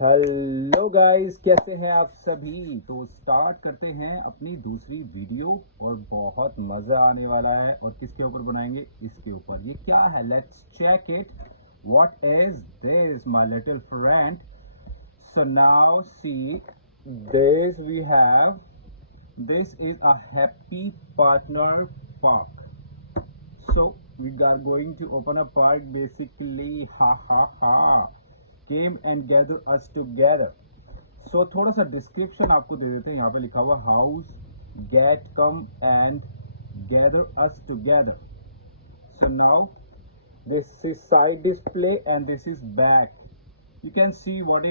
Hello guys, कैसे हैं आप सभी। तो स्टार्ट करते हैं अपनी दूसरी वीडियो और बहुत मज़ा आने वाला है। और किसके ऊपर बनाएंगे? इसके ऊपर। ये क्या है? Let's check it. What is this my little friend? So now see this we have, this is a happy partner park. So we are going to open a park basically. Ha ha ha. Came and gather us together. So थोड़ा सा description आपको दे देते हैं। यहाँ पे लिखा हुआ house get come and gather us together. So now this is side display and this is back. You can see what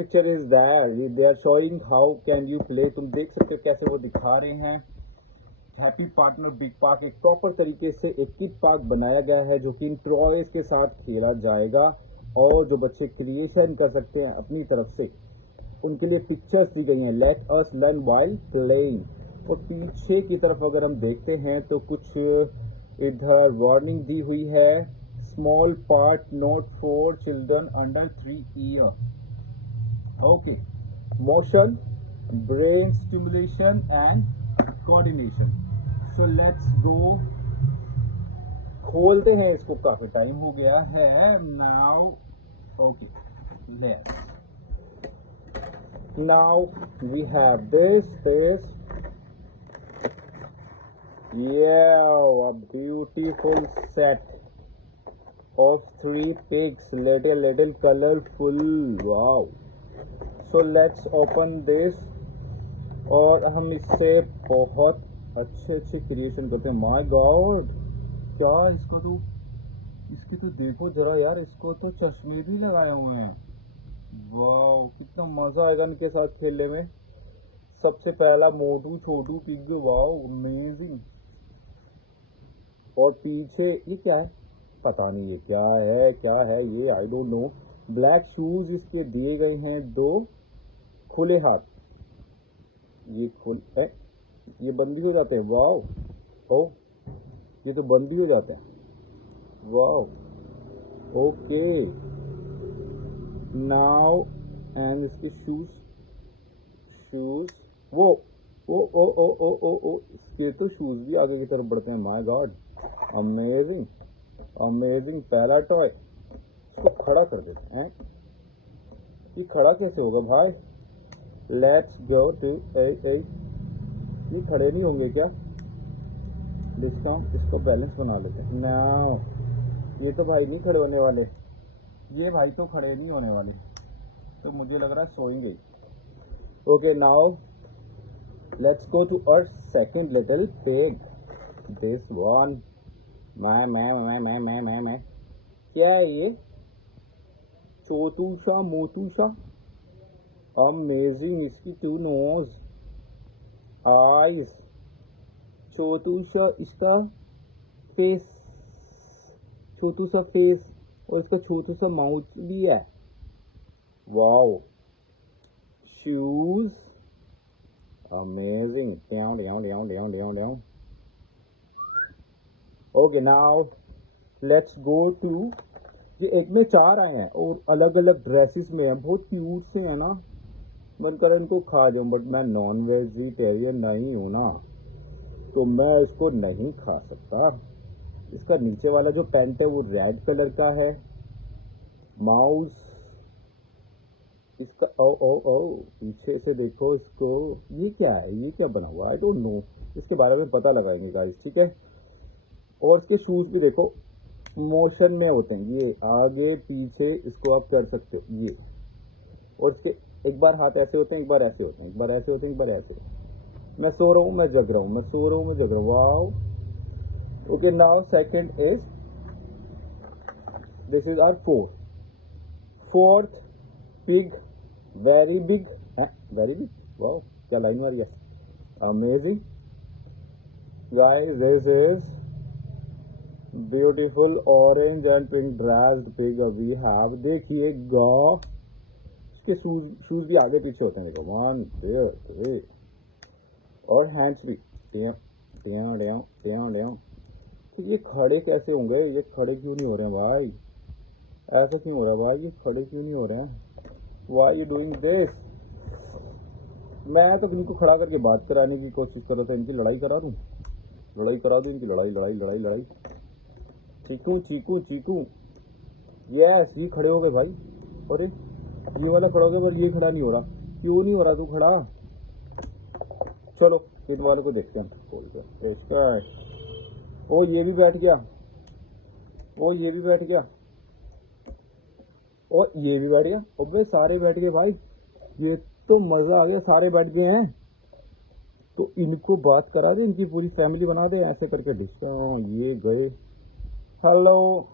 picture is there. They are showing how can you play. तुम देख सकते हो कैसे वो दिखा रहे हैं. Happy partner big park एक प्रॉपर तरीके से एक किड पार्क बनाया गया है जो कि इन टॉयज के साथ खेला जाएगा और जो बच्चे क्रिएशन कर सकते हैं अपनी तरफ से उनके लिए पिक्चर्स दी गई हैं. Let us learn while playing. और पीछे की तरफ अगर हम देखते हैं तो कुछ इधर वार्निंग दी हुई है. Small part not for children under 3 year. Okay. Motion, brain stimulation and coordination. So let's go. खोलते हैं इसको, काफी टाइम हो गया है. Now okay, let's. Now we have this yeah, a beautiful set of 3 pigs, little colorful. Wow. So let's open this. और हम इससे बहुत अच्छे क्रिएशन करते हैं. माय गॉड, क्या इसके तो देखो जरा यार, इसको तो चश्मे भी लगाए हुए हैं. वाह, कितना मजा आएगा इनके साथ खेलने में. सबसे पहला मोटू छोटू पिग. वाह, अमेजिंग. और पीछे ये क्या है? पता नहीं ये क्या है ये, I don't know. Black shoes इसके दिए गए हैं. 2 खुले हाथ. ये बंद भी हो जाते हैं. वाह. ओ, ये तो बंद भी हो जाते हैं. वाह. ओके. नाउ एंड इसके शूज वो ओ इसके तो शूज भी आगे की तरफ बढ़ते हैं. My God, amazing. पहला टॉय. इसको खड़ा कर देते हैं. ये खड़ा कैसे होगा भाई? लेट्स गो टू ये खड़े नहीं होंगे क्या? इसको बैलेंस बना लेते हैं. नाउ ये तो भाई नहीं खड़े होने वाले. ये भाई तो खड़े नहीं होने वाले, तो मुझे लग रहा है सोएंगे. Okay, now let's go to our second little pig. This one. मैं क्या है ये? छोटूसा मोटूसा. अमेजिंग. इसकी 2 नोज, आईज. छोटूसा इसका फेस, छोटूसा फेस. और इसका छोटू सा माउथ भी है. Wow. Shoes, amazing. Okay, now let's go to. ये एक में 4 आए हैं और अलग अलग ड्रेसेस में हैं. बहुत क्यूट से है ना. मन कर इनको खा जाऊं, बट मैं नॉन वेजिटेरियन नहीं हूं ना, तो मैं इसको नहीं खा सकता. इसका नीचे वाला जो पैंट है वो रेड कलर का है. माउस इसका ओ पीछे से देखो इसको. ये क्या है? ये क्या बना हुआ? I don't know. इसके बारे में पता लगाएंगे गाइस, ठीक है. और इसके शूज भी देखो, मोशन में होते हैं. ये आगे पीछे इसको आप कर सकते हो. ये, और इसके एक बार हाथ ऐसे होते हैं, एक बार ऐसे होते हैं, एक बार ऐसे होते हैं, एक बार ऐसे. मैं सो रहा हूँ, मैं जग रहा हूँ, मैं सो रहा हूँ, मैं जग रहा हूँ. Wow. Okay, now second is, this is our fourth pig. Very big. Wow, क्या लाइन मारी है. Amazing guys. This is beautiful orange and pink dressed pig we have. देखिएगा इसके शूज भी आगे पीछे होते हैं. देखो, 1 2 3. और हैंड्स भी. तो ये खड़े कैसे होंगे? ये खड़े क्यों नहीं हो रहे हैं भाई? ऐसा क्यों हो रहा है भाई? ये खड़े क्यों नहीं हो रहे हैं? Why you doing this? मैं तो इनको खड़ा करके बात कराने की कोशिश कर रहा था, इनकी लड़ाई करा दूं, लड़ाई करा दूं इनकी, लड़ाई लड़ाई लड़ाई लड़ाई। चीकू चीकू चीकू, यस ये खड़े हो गए भाई। अरे ये वाला खड़ा हो गया पर ये खड़ा नहीं हो रहा, क्यों नहीं हो रहा तू खड़ा? चलो इन वाले को देखते हैं खोल के। इसका ओ ये भी बैठ गया, ओ ये भी बैठ गया, ओ ये भी बैठ गया। अबे सारे बैठ गए भाई, ये तो मजा आ गया, सारे बैठ गए हैं। तो इनको बात करा दे, इनकी पूरी फैमिली बना दे ऐसे करके डिश। ये गए, हेलो।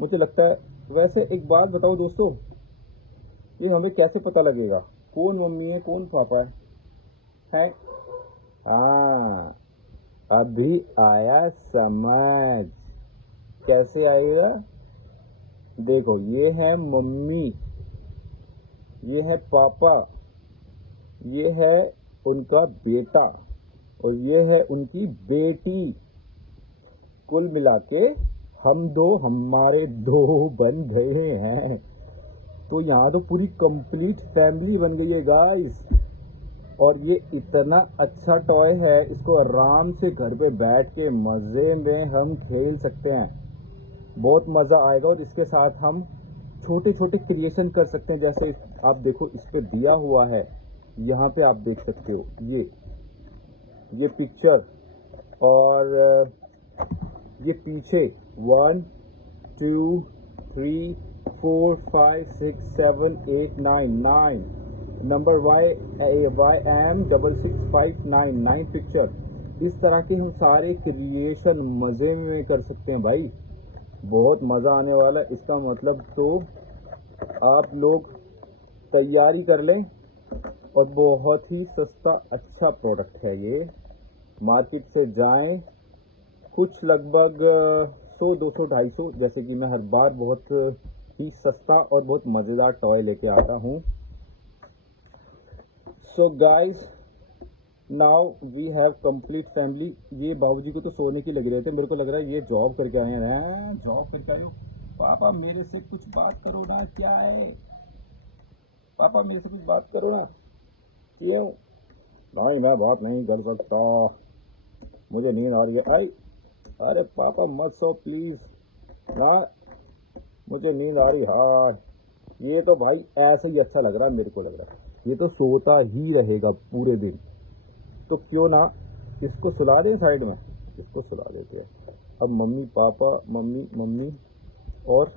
मुझे लगता है, वैसे एक बात बताओ दोस्तों, ये हमें कैसे पता लगेगा कौन मम्मी है कौन पापा है? हाँ, अभी आया समझ। कैसे आएगा? देखो ये है मम्मी, ये है पापा, ये है उनका बेटा और ये है उनकी बेटी। कुल मिला के हम दो, हमारे दो बन गए हैं। तो यहाँ तो पूरी कंप्लीट फैमिली बन गई है गाइस। और ये इतना अच्छा टॉय है, इसको आराम से घर पे बैठ के मजे में हम खेल सकते हैं, बहुत मजा आएगा। और इसके साथ हम छोटे छोटे क्रिएशन कर सकते हैं, जैसे आप देखो इस पे दिया हुआ है, यहाँ पे आप देख सकते हो ये पिक्चर, और ये पीछे 1 2 3 4 5 6 7 8 9 नंबर YM66599 पिक्चर। इस तरह के हम सारे क्रिएशन मजे में कर सकते हैं भाई, बहुत मजा आने वाला है। इसका मतलब तो आप लोग तैयारी कर लें, और बहुत ही सस्ता अच्छा प्रोडक्ट है ये। मार्केट से जाएं, कुछ लगभग 100 200 250, जैसे कि मैं हर बार बहुत ही सस्ता और बहुत मजेदार टॉय लेके आता हूँ। So guys, now we have complete family. ये बाबूजी को तो सोने की लग रहे थे, मेरे को लग रहा है ये जॉब करके आए हैं। जॉब करके आए हो पापा, मेरे से कुछ बात करो ना, क्या है पापा, मेरे से कुछ बात करो ना, क्यों? नहीं मैं बात नहीं कर सकता, मुझे नींद आ रही है। आई, अरे पापा मत सो प्लीज ना, मुझे नींद आ रही है। ये तो भाई ऐसा ही अच्छा लग रहा है, मेरे को लग रहा है ये तो सोता ही रहेगा पूरे दिन। तो क्यों ना इसको सुला दें साइड में, इसको सुला देते हैं। अब मम्मी पापा, मम्मी मम्मी और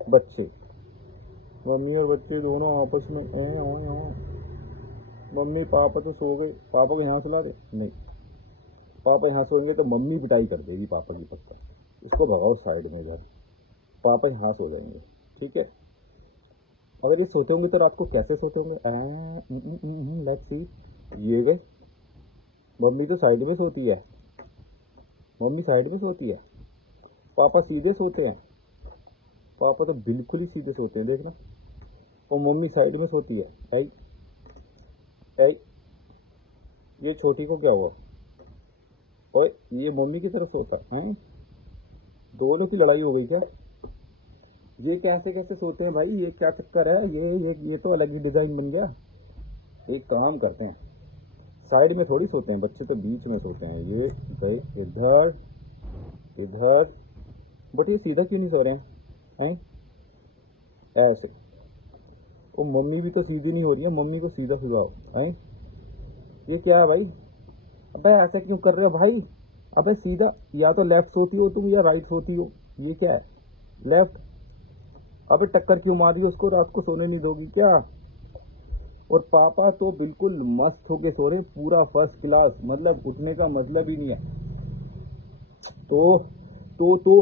बच्चे, मम्मी और बच्चे दोनों आपस में मम्मी पापा तो सो गए, पापा को यहाँ सुला दे। नहीं, पापा यहाँ सोएंगे तो मम्मी पिटाई कर देगी पापा की पक्का। इसको भगाओ साइड में इधर, पापा यहाँ सो जाएंगे, ठीक है। अगर ये सोते होंगे तो रात को कैसे सोते होंगे? Let's see. ये गए, मम्मी तो साइड में सोती है, मम्मी साइड में सोती है, पापा सीधे सोते हैं, पापा तो बिल्कुल ही सीधे सोते हैं देखना। और मम्मी साइड में सोती है। आई आई, ये छोटी को क्या हुआ? ओए ये मम्मी की तरफ सोता है, दोनों की लड़ाई हो गई क्या? ये कैसे कैसे सोते हैं भाई, ये क्या चक्कर है? ये तो अलग ही डिजाइन बन गया। एक काम करते हैं, साइड में थोड़ी सोते हैं बच्चे, तो बीच में सोते हैं। ये गए इधर इधर, बट ये सीधा क्यों नहीं सो रहे हैं? ऐसे। वो मम्मी भी तो सीधी नहीं हो रही है, मम्मी को सीधा सुलाओ हैं। ये क्या है भाई? अबे ऐसे क्यों कर रहे हो भाई? अबे सीधा, या तो लेफ्ट सोती हो तुम या राइट सोती हो। ये क्या है? लेफ्ट। अबे टक्कर क्यों मार रही हो उसको, रात को सोने नहीं दोगी क्या? और पापा तो बिल्कुल मस्त होके सो रहे, पूरा फर्स्ट क्लास, मतलब उठने का मतलब ही नहीं है। तो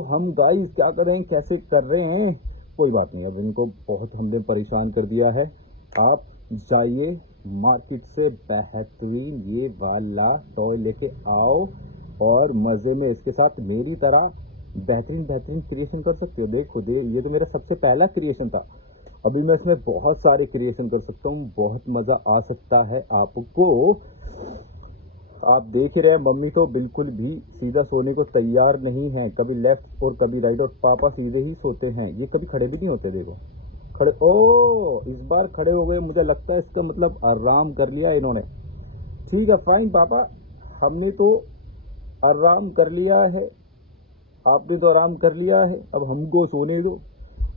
हम गाइस क्या करें, कैसे कर रहे हैं? कोई बात नहीं, अब इनको बहुत हमने परेशान कर दिया है। आप जाइए मार्केट से बेहतरीन ये वाला टॉय लेके आओ, और मजे में इसके साथ मेरी तरह बेहतरीन बेहतरीन क्रिएशन कर सकते हो। देखो ये तो मेरा सबसे पहला क्रिएशन था, अभी मैं इसमें बहुत सारे क्रिएशन कर सकता हूँ, बहुत मजा आ सकता है आपको। आप देख ही रहे हैं, मम्मी तो बिल्कुल भी सीधा सोने को तैयार नहीं है, कभी लेफ्ट और कभी राइट, और पापा सीधे ही सोते हैं, ये कभी खड़े भी नहीं होते। देखो खड़े, ओ इस बार खड़े हो गए, मुझे लगता है इसका मतलब आराम कर लिया इन्होंने। ठीक है फाइन पापा, हमने तो आराम कर लिया है, आपने तो आराम कर लिया है, अब हमको सोने दो।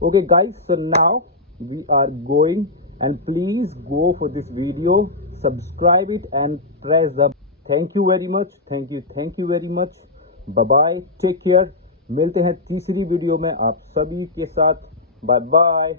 Okay guys, so now we are going and please go for this video, subscribe it and press the, thank you very much, thank you very much, bye bye, take care. मिलते हैं तीसरी वीडियो में आप सभी के साथ, bye bye.